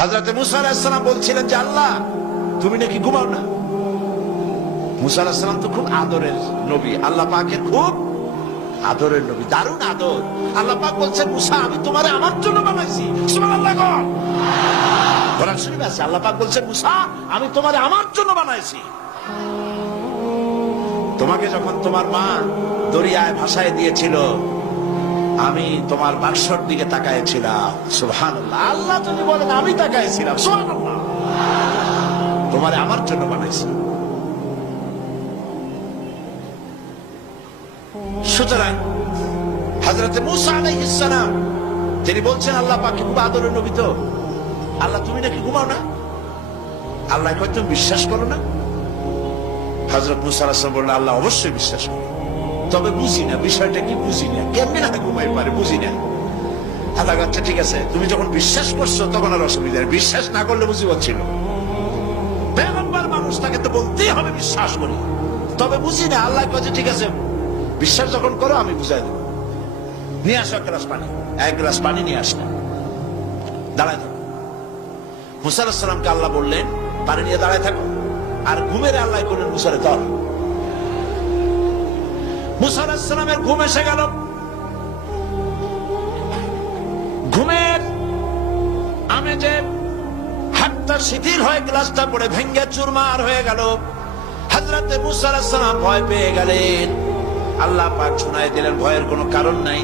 হযরত মুসা আলাইহিস সালাম বলছিলেন যে আল্লাহ তুমি নাকি ঘুমাও না। মুসা আলাইহিস সালাম তো খুব আদরের নবী, আল্লাহ পাকের খুব আদরের নবী, দারুণ আদর। আল্লাহ পাক বলছেন মুসা আমি তোমারে আমার জন্য বানাইছি। সুবহানাল্লাহ। কোরআন শরীফে আছে আল্লাহ পাক বলছেন মুসা আমি তোমারে আমার জন্য বানাইছি। তোমাকে যখন তোমার মা দরিয়ায় ভাসায় দিয়েছিল আমি তোমার বাক্সর দিকে তাকাইছিলাম। সুবহানাল্লাহ। আল্লাহ যদি বলেন আমি তাকাইছিলাম, সুবহানাল্লাহ। তোমারে আমার জন্য বানাইছি। সুতরাং হযরত মুসা আলাইহিস সালাম তিনি বলছেন আল্লাহ পাকে খুব আদরের নবী, তো আল্লাহ তুমি নাকি ঘুমাও না, আল্লাহ কয় তুমি বিশ্বাস করো না। হযরত মুসা আলাইহিস সালাম বললেন আল্লাহ অবশ্যই বিশ্বাস করি, তবে বুঝি না বিষয়টা কি, বুঝি না কেমনে না ঘুমাই পারে, বুঝি না। আল্লাহ আচ্ছা ঠিক আছে তুমি যখন বিশ্বাস করছো তখন আর অসুবিধা নেই, বিশ্বাস না করলে মুসিবত ছিল। পয়গম্বর মানুষ তাকে তো বলতেই হবে বিশ্বাস করি, তবে বুঝি না। আল্লাহ কয় ঠিক আছে বিশ্বাস যখন করো আমি বুঝাই দেবো। নিয়ে আসো এক গ্লাস পানি, এক গ্লাস পানি নিয়ে আসলেন, দাঁড়ায় থাকো। মুসা আলাইহিস সালামকে আল্লাহ বললেন পানি নিয়ে দাঁড়ায় থাকো, আর ঘুমের আল্লাহ করলেন মুসারে ধর। মুসা আলাইহিস সালামের ঘুম এসে গেল, ঘুমের আমেজে হাতটা শিথিল হয়ে গ্লাসটা পড়ে ভেঙ্গে চুরমার হয়ে গেল। হযরত মুসা আলাইহিস সালাম ভয় পেয়ে গেলেন। আল্লাহ পাক শুনায় দিলেন ভয়ের কোনো কারণ নাই,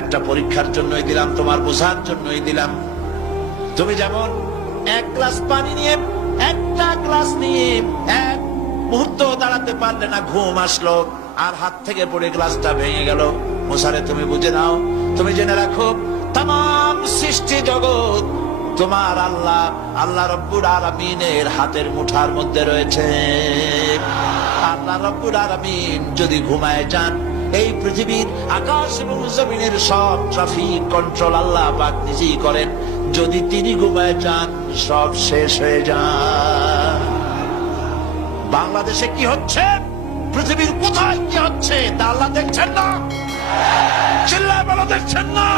একটা পরীক্ষার জন্যই দিলাম, তোমার বোঝার জন্যই দিলাম। তুমি যেমন এক গ্লাস পানি নিয়ে একটা গ্লাস নিয়ে এক মুহূর্ত দাঁড়াতে পারলে না, ঘুম আসলো আর হাত থেকে পড়ে গ্লাসটা ভেঙে গেল। মুসারে তুমি বুঝে নাও, তুমি জেনে রাখো তামাম সৃষ্টি জগৎ তোমার আল্লাহ আল্লাহ রব্বুল আলামিনের হাতের মুঠার মধ্যে রয়েছে। আল্লাহ রব্বুল আলামিন যদি ঘুমায় যান এই পৃথিবীর আকাশ এবং জমিনের সব ট্রাফিক কন্ট্রোল আল্লাহ পাক নিজেই করেন। যদি তিনি ঘুমায় যান সব শেষ হয়ে যান। বাংলাদেশে কি হচ্ছে, পৃথিবীর কোথায় কি হচ্ছে তা আল্লাহ দেখছেন না? চিল্লায় বলো দেখছেন না?